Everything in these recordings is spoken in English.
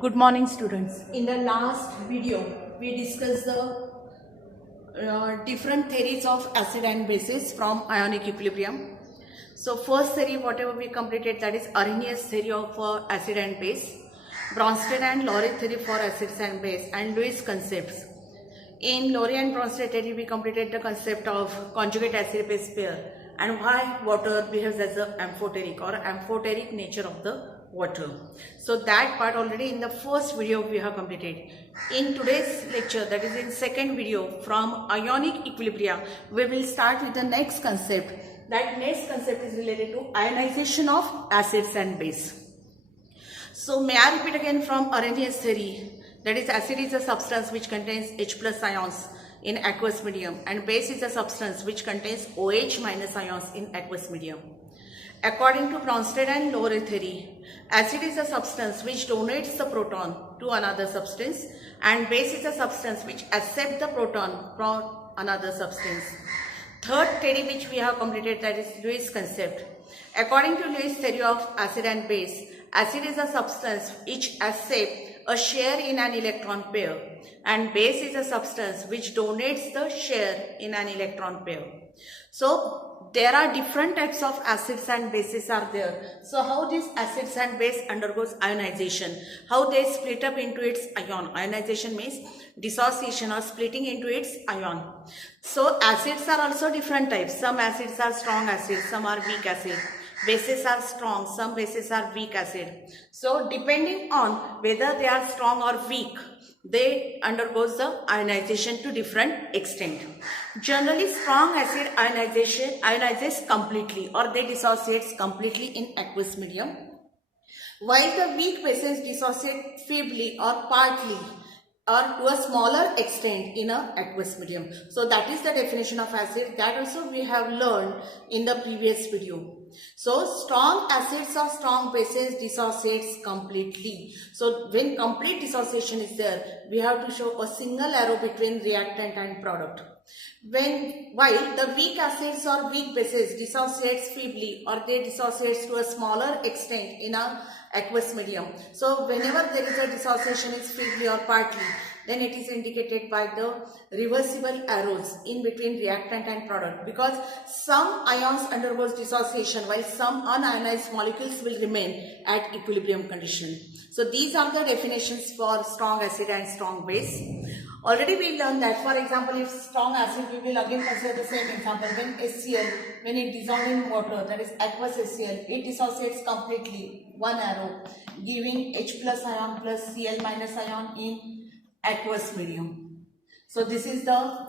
Good morning, students. In the last video, we discussed the different theories of acid and bases from ionic equilibrium. So first theory, whatever we completed, that is Arrhenius theory of acid and base, Bronsted and Lowry theory for acids and base, and Lewis concepts. In Lowry and Bronsted theory, we completed the concept of conjugate acid-base pair and why water behaves as an amphoteric or amphoteric nature of the water. So that part already in the first video we have completed. In today's lecture, that is in second video from ionic equilibrium, we will start with the next concept. That next concept is related to ionization of acids and base. So may I repeat again from Arrhenius theory, that is acid is a substance which contains H plus ions in aqueous medium and base is a substance which contains OH minus ions in aqueous medium. According to Bronsted and Lowry theory, acid is a substance which donates the proton to another substance and base is a substance which accepts the proton from another substance. Third theory which we have completed, that is Lewis concept. According to Lewis theory of acid and base, acid is a substance which accepts a share in an electron pair and base is a substance which donates the share in an electron pair. So there are different types of acids and bases are there. So how these acids and base undergoes ionization, how they split up into its ion. Ionization means dissociation or splitting into its ion. So acids are also different types. Some acids are strong acids, some are weak acid. Bases are strong, some bases are weak acid. So depending on whether they are strong or weak, they undergoes the ionization to different extent. Generally, strong acid ionizes completely or they dissociates completely in aqueous medium, while the weak bases dissociate feebly or partly or to a smaller extent in a aqueous medium. So that is the definition of acid. That also we have learned in the previous video. So strong acids or strong bases dissociates completely. So when complete dissociation is there, we have to show a single arrow between reactant and product. While the weak acids or weak bases dissociates feebly or they dissociates to a smaller extent in a aqueous medium. So whenever there is a dissociation is feebly or partly, then it is indicated by the reversible arrows in between reactant and product, because some ions undergoes dissociation while some unionized molecules will remain at equilibrium condition. So these are the definitions for strong acid and strong base. Already we learned that, for example, if strong acid, we will again consider the same example. When HCl, when it dissolves in water, that is aqueous HCl, it dissociates completely, one arrow, giving H plus ion plus Cl minus ion in aqueous medium. So this is the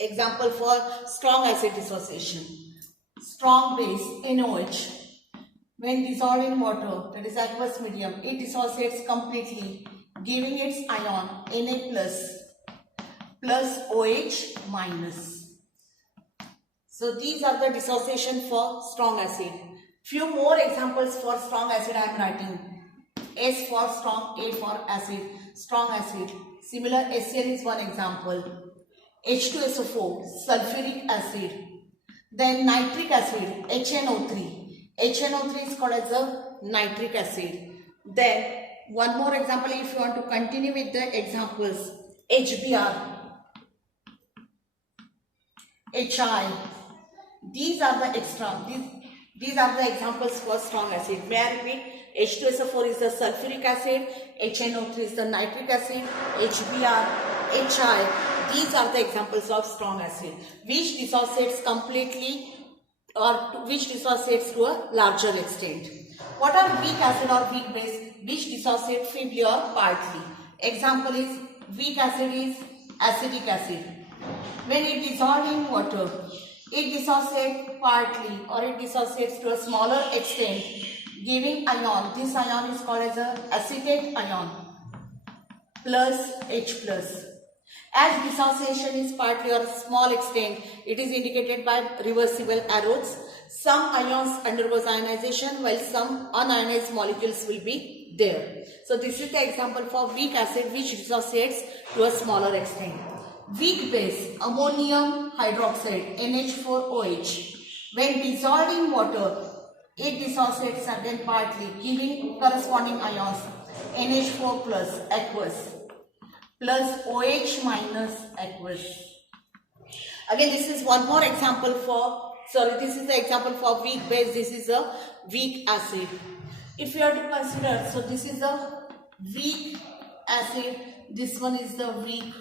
example for strong acid dissociation. Strong base, NOH, when dissolved in water, that is aqueous medium, it dissociates completely, giving its ion Na plus OH minus. So these are the dissociation for strong acid. Few more examples for strong acid I am writing. S for strong, A for acid. Strong acid. Similar HCl is one example. H2SO4, sulfuric acid. Then nitric acid, HNO3. HNO3 is called as a nitric acid. Then one more example, if you want to continue with the examples, HBr, HI. These are the these are the examples for strong acid. May I repeat? H2SO4 is the sulfuric acid, HNO3 is the nitric acid, HBr, HI. These are the examples of strong acid which dissociates completely or which dissociates to a larger extent. What are weak acid or weak base which dissociate feebly or partly? Example is weak acid is acetic acid. When it dissolves in water, it dissociates partly or it dissociates to a smaller extent, giving ion. This ion is called as a acetate ion plus H plus. As dissociation is partly or small extent, it is indicated by reversible arrows. Some ions undergoes ionization while some unionized molecules will be there. So this is the example for weak acid which dissociates to a smaller extent. Weak base, ammonium hydroxide, NH4OH. When dissolved in water, it dissociates again partly, giving corresponding ions. NH4 plus aqueous plus OH minus aqueous. Again, this is one more example for, this is the example for weak base, this is a weak acid. If you have to consider, so this is a weak acid, this one is the weak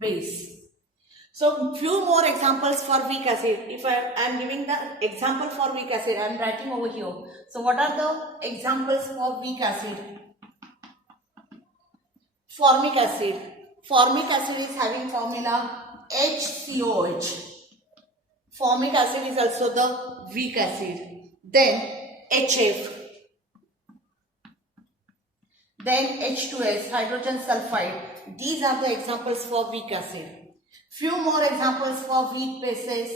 base. So few more examples for weak acid. If I am giving the example for weak acid, I am writing over here. So what are the examples for weak acid? Formic acid. Formic acid is having formula HCOH. Formic acid is also the weak acid. Then HF. Then H2S, hydrogen sulfide. These are the examples for weak acid. Few more examples for weak bases.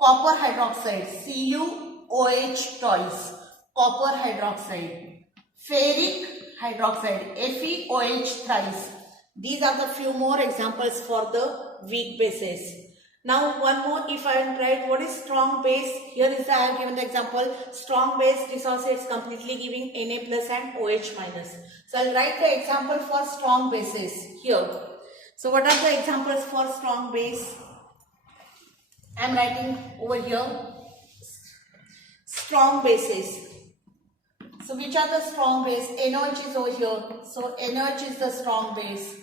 Copper hydroxide, CuOH twice, copper hydroxide. Ferric hydroxide, FeOH thrice. These are the few more examples for the weak bases. Now one more, if I write what is strong base, here is I have given the example, strong base dissociates completely giving Na plus and OH minus. So I will write the example for strong bases here. So what are the examples for strong base? I am writing over here, strong bases. So which are the strong base? NOH is over here. So NOH is the strong base.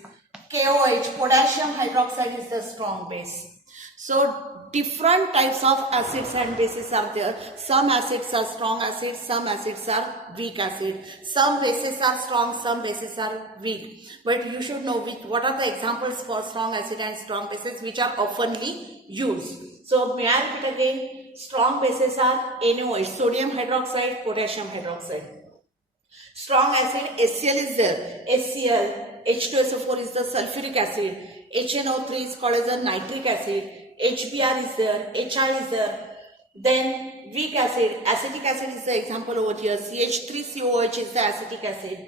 KOH, potassium hydroxide is the strong base. So different types of acids and bases are there. Some acids are strong acids, some acids are weak acid. Some bases are strong, some bases are weak. But you should know what are the examples for strong acid and strong bases which are oftenly used. So may I repeat again, strong bases are NOH, sodium hydroxide, potassium hydroxide. Strong acid, HCl is there, HCl, H2SO4 is the sulfuric acid, HNO3 is called as a nitric acid, HBr is there, HI is there. Then weak acid, acetic acid is the example over here, CH3COOH is the acetic acid,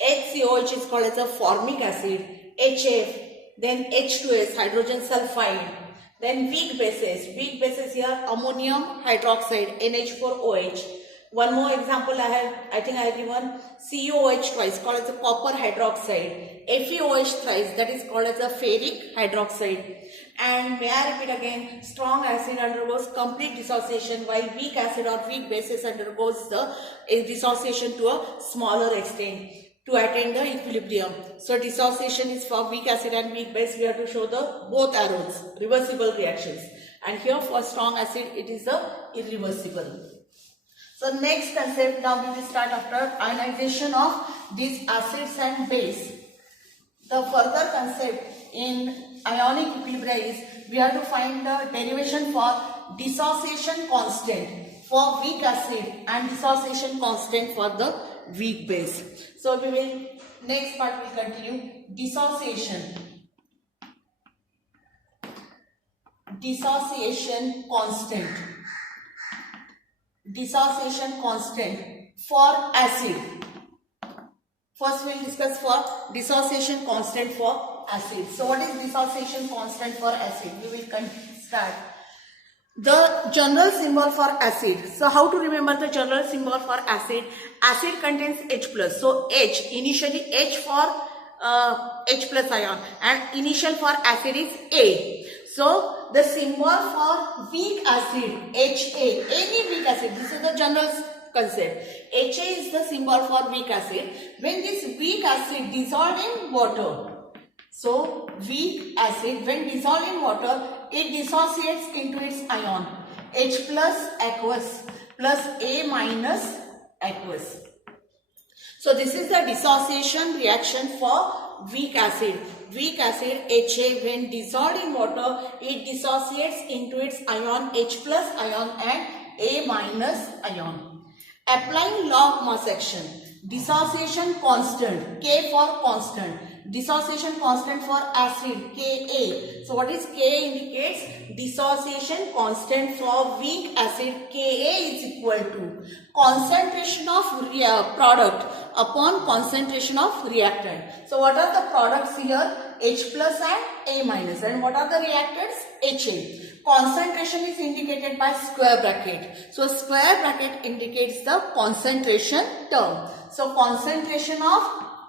HCOH is called as a formic acid, HF, then H2S, hydrogen sulfide. Then weak bases here, ammonium hydroxide, NH4OH. One more example I think I have given, CuOH twice, called as a copper hydroxide, FeOH thrice, that is called as a ferric hydroxide. And may I repeat again, strong acid undergoes complete dissociation while weak acid or weak bases undergoes the dissociation to a smaller extent to attain the equilibrium. So dissociation is for weak acid and weak base, we have to show the both arrows, reversible reactions. And here for strong acid, it is the irreversible. So next concept, now we will start after ionization of these acids and base. The further concept in ionic equilibria is we have to find the derivation for dissociation constant for weak acid and dissociation constant for the weak base. So we will, next part will continue, dissociation constant. Dissociation constant for acid. First we will discuss for dissociation constant for acid. So what is dissociation constant for acid? We will start. The general symbol for acid. So how to remember the general symbol for acid? Acid contains H plus. So H, initially H for H plus ion and initial for acid is A. So the symbol for weak acid, HA, any weak acid, this is the general concept. HA is the symbol for weak acid. When this weak acid dissolved in water, so weak acid when dissolved in water, it dissociates into its ion, H plus aqueous plus A minus aqueous. So this is the dissociation reaction for weak acid. Weak acid HA when dissolved in water, it dissociates into its ion H plus ion and A minus ion. Applying law of mass action, dissociation constant, K for constant, dissociation constant for acid, Ka. So what is K indicates? Dissociation constant for weak acid, Ka is equal to concentration of product upon concentration of reactant. So what are the products here? H plus and A minus. And what are the reactants? HA. Concentration is indicated by square bracket. So square bracket indicates the concentration term. So concentration of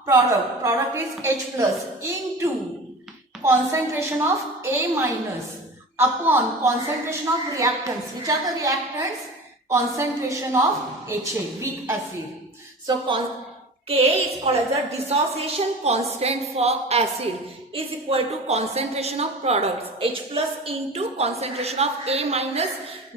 product is H plus into concentration of A minus upon concentration of reactants. Which are the reactants? Concentration of HA, weak acid. So K is called as the dissociation constant for acid is equal to concentration of products H plus into concentration of A minus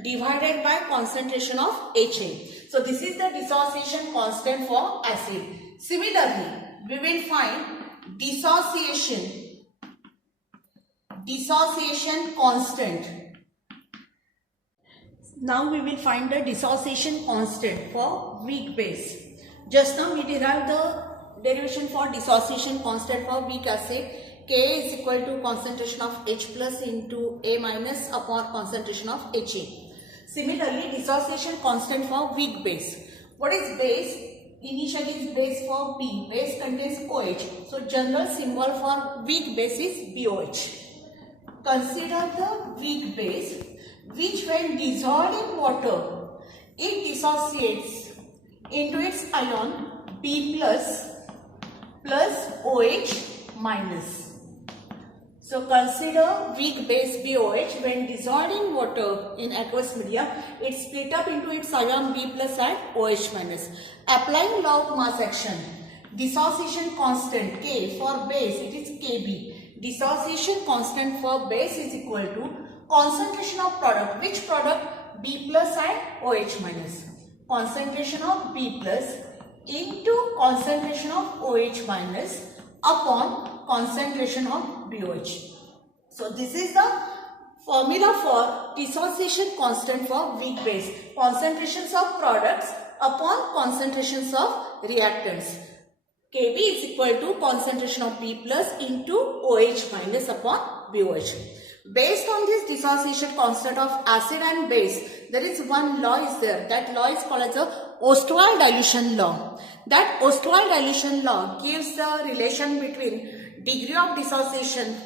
divided by concentration of HA. So this is the dissociation constant for acid. Similarly, we will find dissociation constant. Now we will find the dissociation constant for weak base. Just now we derived the derivation for dissociation constant for weak acid. K is equal to concentration of H plus into A minus upon concentration of HA. Similarly, dissociation constant for weak base. What is base? Initially is base for B. Base contains OH. So general symbol for weak base is BOH. Consider the weak base which when dissolved in water, it dissociates into its ion B plus OH minus. So consider weak base BOH when dissolved in water in aqueous media, it split up into its ion B plus and OH minus. Applying law of mass action, dissociation constant K for base, it is Kb. Dissociation constant for base is equal to concentration of product. Which product? B plus and OH minus. Concentration of B plus into concentration of OH minus upon concentration of BOH. So this is the formula for dissociation constant for weak base. Concentrations of products upon concentrations of reactants. Kb is equal to concentration of B plus into OH minus upon BOH. Based on this dissociation constant of acid and base, there is one law is there. That law is called as the Ostwald dilution law. That Ostwald dilution law gives the relation between degree of dissociation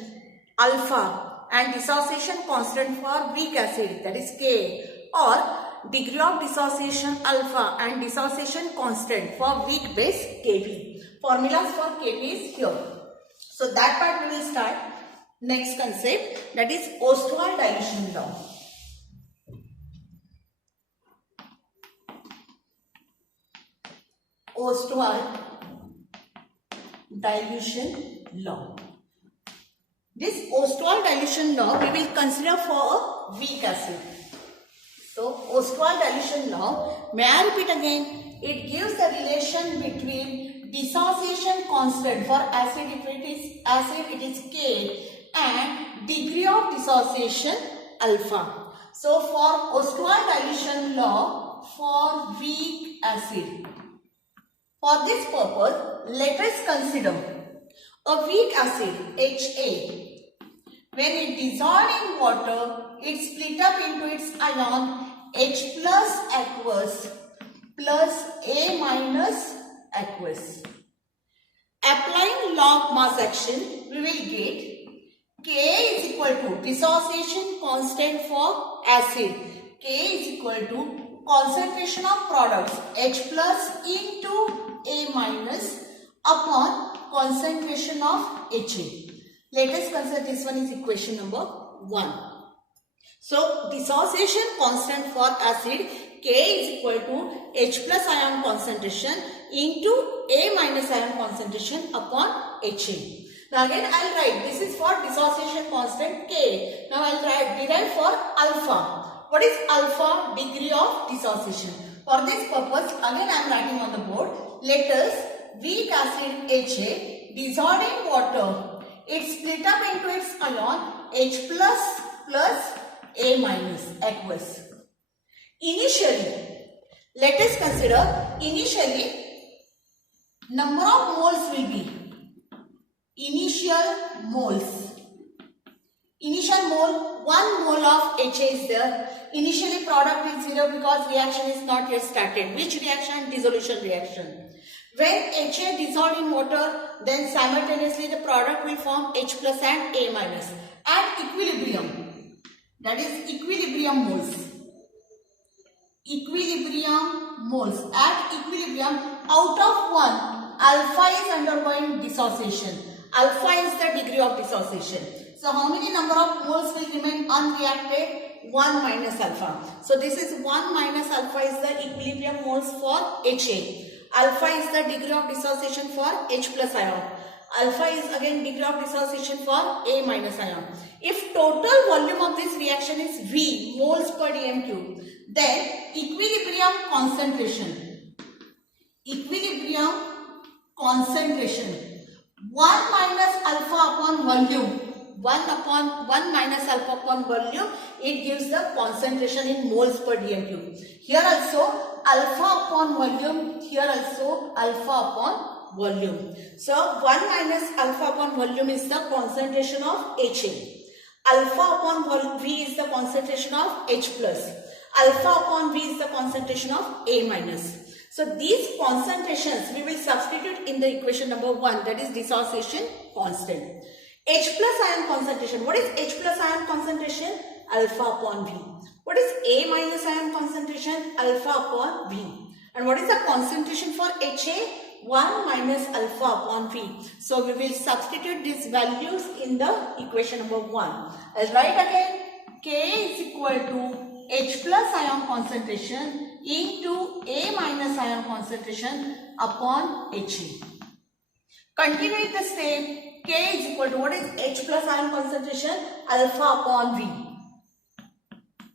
alpha and dissociation constant for weak acid, that is K, or degree of dissociation alpha and dissociation constant for weak base Kb. Formulas for Kb is here. So that part we will start. Next concept, that is Ostwald dilution law. Ostwald dilution law. This Ostwald dilution law we will consider for a weak acid. So Ostwald dilution law, may I repeat again? It gives the relation between dissociation constant for acid, if it is acid it is K, and degree of dissociation alpha. So for Ostwald dilution law for weak acid, for this purpose let us consider a weak acid HA. When it dissolved in water, it split up into its ion H plus aqueous plus A minus aqueous. Applying law of mass action, we will get K is equal to dissociation constant for acid. K is equal to concentration of products H plus into A minus upon concentration of HA. Let us consider this one is equation number 1. So dissociation constant for acid K is equal to H plus ion concentration into A minus ion concentration upon HA. Now again I will write, this is for dissociation constant K. Now I will derive for alpha. What is alpha? Degree of dissociation. For this purpose again I am writing on the board. Let us weak acid HA dissolved in water. It split up into its ion H plus plus A minus aqueous. Initially, let us consider initially number of moles will be initial moles. Initial mole, 1 mole of HA is there. Initially product is 0 because reaction is not yet started. Which reaction? Dissolution reaction. When HA dissolved in water, then simultaneously the product will form H plus and A minus. At equilibrium, that is equilibrium moles. Equilibrium moles. At equilibrium, out of 1, alpha is undergoing dissociation. Alpha is the degree of dissociation. So how many number of moles will remain unreacted? 1 minus alpha. So this is 1 minus alpha is the equilibrium moles for HA. Alpha is the degree of dissociation for H plus ion. Alpha is again degree of dissociation for A minus ion. If total volume of this reaction is V moles per dm cube, then equilibrium concentration. Equilibrium concentration 1 minus alpha upon volume. 1 minus alpha upon volume, it gives the concentration in moles per dm cube. Here also alpha upon volume, here also alpha upon volume. So 1 minus alpha upon volume is the concentration of HA. Alpha upon V is the concentration of H plus. Alpha upon V is the concentration of A minus. So these concentrations we will substitute in the equation number 1, that is dissociation constant. H plus ion concentration. What is H plus ion concentration? Alpha upon V. What is A minus ion concentration? Alpha upon V. And what is the concentration for HA? 1 minus alpha upon V. So we will substitute these values in the equation number 1. I'll write again. K is equal to H plus ion concentration into A minus ion concentration upon HA. Continue with the step. K is equal to, what is H plus ion concentration? Alpha upon V.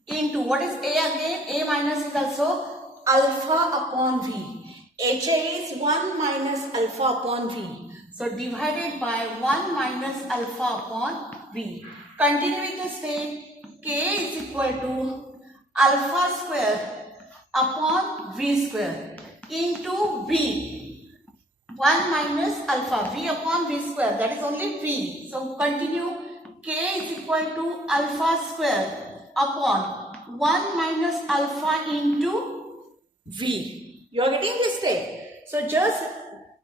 Into, what is A again? A minus is also alpha upon V. HA is 1 minus alpha upon V. So divided by 1 minus alpha upon V. Continue with the step. K is equal to alpha square upon V square into V. 1 minus alpha, V upon V square, that is only V. So continue. K is equal to alpha square upon 1 minus alpha into V. You are getting this step. So just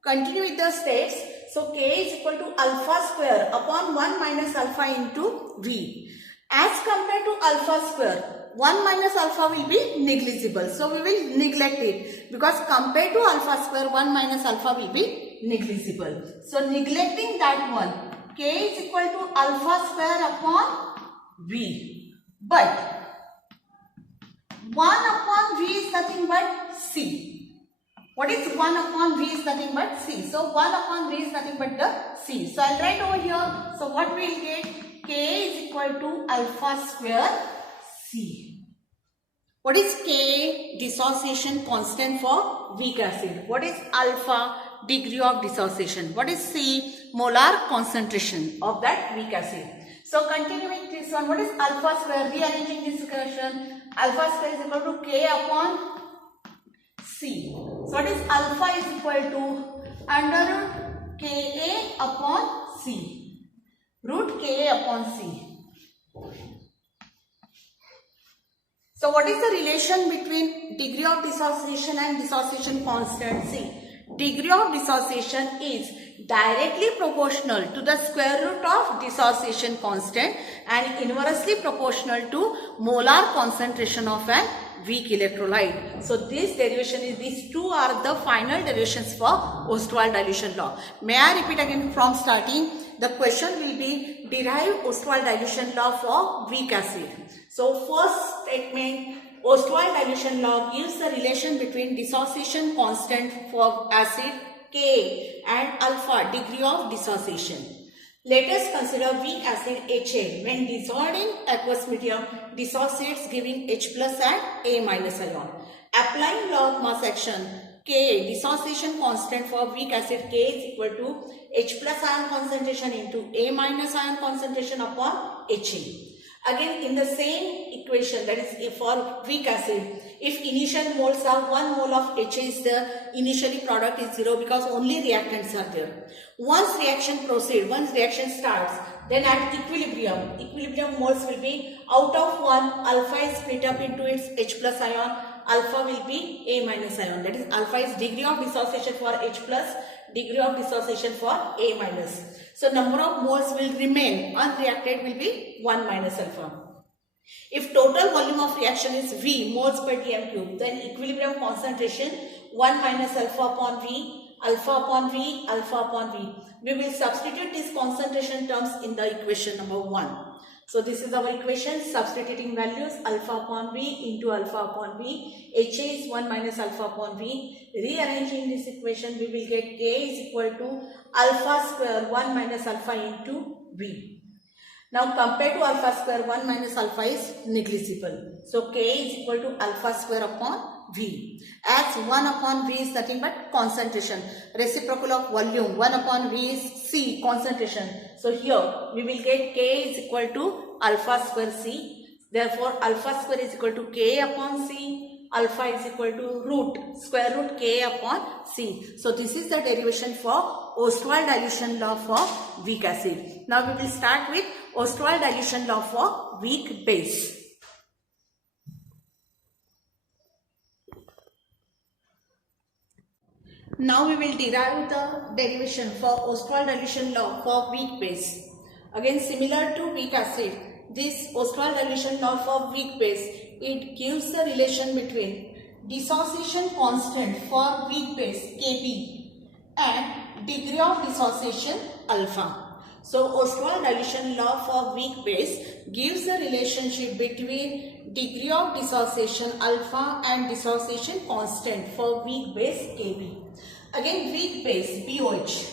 continue with the steps. So K is equal to alpha square upon 1 minus alpha into V. As compared to alpha square, 1 minus alpha will be negligible. So we will neglect it, because compared to alpha square, 1 minus alpha will be negligible. So neglecting that one, K is equal to alpha square upon V. But 1 upon V is nothing but C. What is 1 upon V is nothing but C. So 1 upon V is nothing but the C. So I'll write over here. So what we will get? K is equal to alpha square C. What is K? Dissociation constant for weak acid. What is alpha? Degree of dissociation. What is C? Molar concentration of that weak acid. So continue with this one. What is alpha square? Rearranging this equation. Alpha square is equal to K upon C. So what is alpha is equal to under root Ka upon C. Root Ka upon C. So what is the relation between degree of dissociation and dissociation constant? See, degree of dissociation is directly proportional to the square root of dissociation constant and inversely proportional to molar concentration of an weak electrolyte. So this derivation is, these two are the final derivations for Ostwald dilution law. May I repeat again from starting? The question will be derive Ostwald dilution law for weak acid. So first statement, Ostwald dilution law gives the relation between dissociation constant for acid Ka and alpha, degree of dissociation. Let us consider weak acid HA. When dissolved in aqueous medium, dissociates giving H plus and A minus ion. Applying law of mass action, Ka, dissociation constant for weak acid K is equal to H plus ion concentration into A minus ion concentration upon HA. Again in the same equation, that is for weak acid, if initial moles are 1 mole of HA is there, initially product is 0 because only reactants are there. Once reaction proceeds, once reaction starts, then at equilibrium moles will be out of 1, alpha is split up into its H plus ion, alpha will be A minus ion. That is, alpha is degree of dissociation for H plus, degree of dissociation for A minus. So number of moles will remain unreacted will be 1 minus alpha. If total volume of reaction is V moles per dm cube, then equilibrium concentration 1 minus alpha upon V, alpha upon V, alpha upon V. We will substitute these concentration terms in the equation number 1. So this is our equation, substituting values alpha upon V into alpha upon V. HA is 1 minus alpha upon V. Rearranging this equation, we will get K is equal to alpha square 1 minus alpha into V. Now compared to alpha square, 1 minus alpha is negligible. So K is equal to alpha square upon V. As 1 upon V is nothing but concentration. Reciprocal of volume, 1 upon V is C, concentration. So here we will get K is equal to alpha square C. Therefore alpha square is equal to K upon C. Alpha is equal to square root K upon C. So this is the derivation for Ostwald dilution law for weak acid. Now we will start with Ostwald dilution law for weak base. Now we will derive the derivation for Ostwald dilution law for weak base. Again, similar to weak acid, this Ostwald dilution law for weak base, it gives the relation between dissociation constant for weak base Kb and degree of dissociation alpha. So Ostwald dilution law for weak base gives the relationship between degree of dissociation alpha and dissociation constant for weak base Kb. Again, weak base BOH,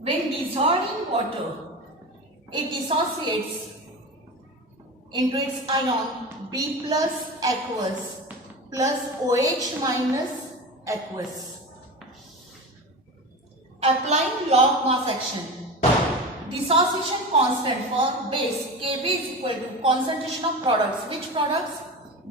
when dissolved in water, it dissociates into its ion B plus aqueous plus OH minus aqueous. Applying log mass action, dissociation constant for base Kb is equal to concentration of products. Which products?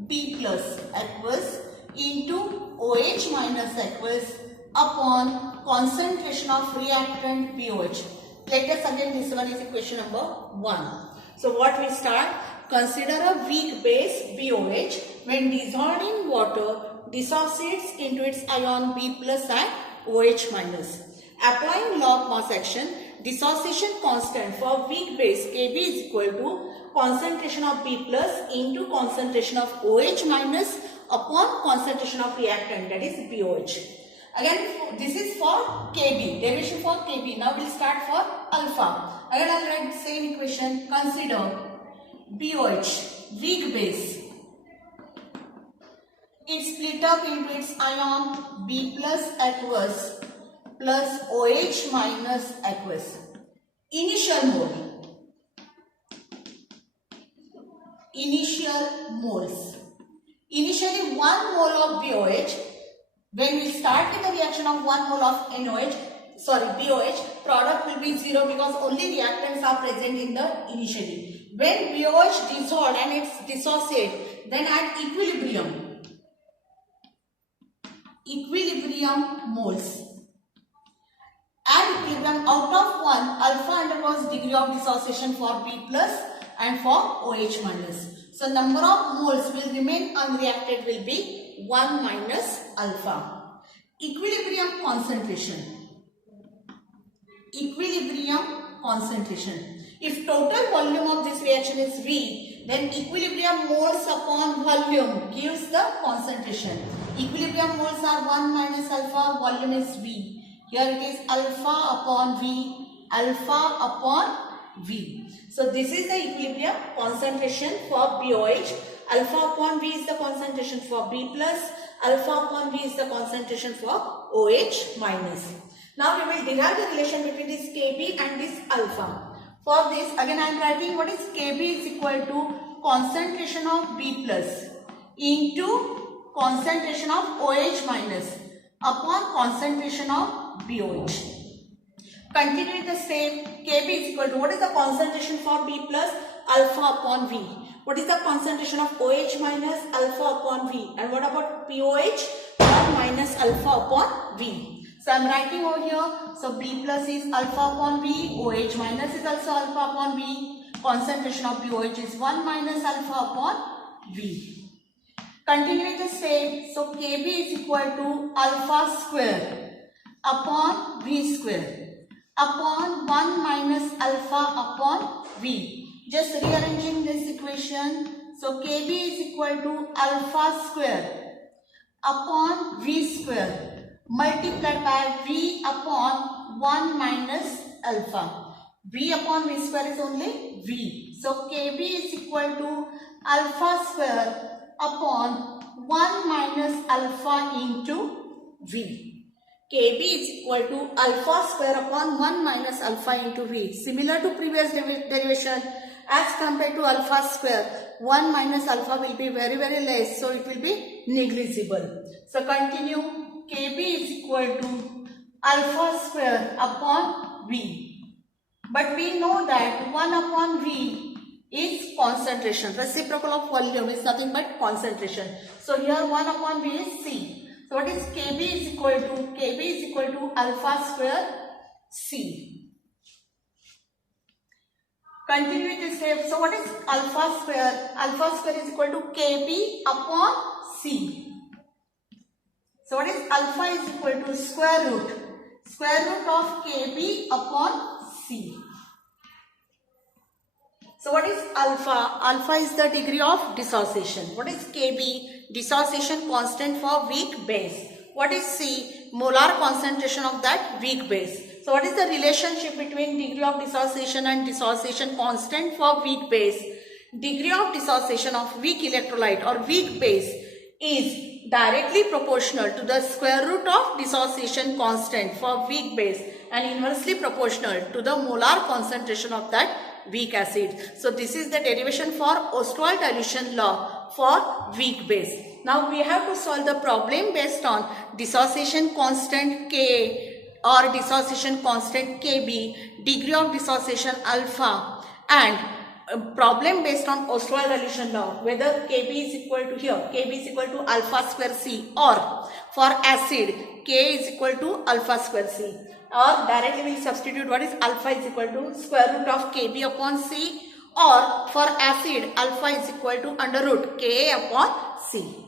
B plus aqueous into OH minus aqueous upon concentration of reactant BOH. Let us again, this one is equation number 1. So what we start? Consider a weak base BOH when dissolved in water dissociates into its ion B plus and OH minus. Applying log mass action, dissociation constant for weak base Kb is equal to concentration of B plus into concentration of OH minus upon concentration of reactant, that is BOH. Again, this is for Kb, derivation for Kb. Now we'll start for alpha. Again, I'll write the same equation. Consider BOH, weak base. It's split up into its ion B plus aqueous plus OH minus aqueous. Initial mole. Initial moles. Initially 1 mole of BOH. When we start with the reaction of 1 mole of BOH, product will be 0 because only reactants are present in the initially. When BOH dissolved and it's dissociate, then at equilibrium moles. At equilibrium, out of 1, alpha undergoes degree of dissociation for B plus and for OH minus. So number of moles will remain unreacted will be 1 minus alpha. Equilibrium concentration. Equilibrium concentration. If total volume of this reaction is V, then equilibrium moles upon volume gives the concentration. Equilibrium moles are 1 minus alpha, volume is V. Here it is alpha upon V, alpha upon V. So this is the equilibrium concentration for BOH. Alpha upon V is the concentration for B plus, alpha upon V is the concentration for OH minus. Now we will derive the relation between this Kb and this alpha. For this, again I am writing what is Kb is equal to concentration of B plus into concentration of OH minus upon concentration of BOH. Continue with the same. Kb is equal to what is the concentration for B plus? Alpha upon V. What is the concentration of OH minus? Alpha upon V. And what about BOH? 1 minus alpha upon V. So I am writing over here. So B plus is alpha upon V. OH minus is also alpha upon V. Concentration of BOH is 1 minus alpha upon V. Continue with the same. So Kb is equal to alpha square upon V square upon 1 minus alpha upon V. Just rearranging this equation. So Kb is equal to alpha square upon V square multiplied by V upon 1 minus alpha. V upon V square is only V. So Kb is equal to alpha square upon 1 minus alpha into V. Kb is equal to alpha square upon 1 minus alpha into V. Similar to previous derivation, as compared to alpha square, 1 minus alpha will be very less, so it will be negligible. So continue. Kb is equal to alpha square upon V. But we know that 1 upon V is concentration. Reciprocal of volume is nothing but concentration. So here 1 upon V is C. So what is Kb is equal to? Kb is equal to alpha square C. Continue with this step. So what is alpha square? Alpha square is equal to Kb upon C. So what is alpha is equal to square root of Kb upon C. So what is alpha? Alpha is the degree of dissociation. What is Kb? Dissociation constant for weak base. What is C? Molar concentration of that weak base. So what is the relationship between degree of dissociation and dissociation constant for weak base? Degree of dissociation of weak electrolyte or weak base is directly proportional to the square root of dissociation constant for weak base and inversely proportional to the molar concentration of that weak acid. So this is the derivation for Ostwald dilution law for weak base. Now we have to solve the problem based on dissociation constant Ka or dissociation constant Kb, degree of dissociation alpha, and problem based on Ostwald dilution law, whether Kb is equal to here, Kb is equal to alpha square C, or for acid, K is equal to alpha square C. Or directly we will substitute what is alpha is equal to square root of Kb upon C, or for acid alpha is equal to under root Ka upon C.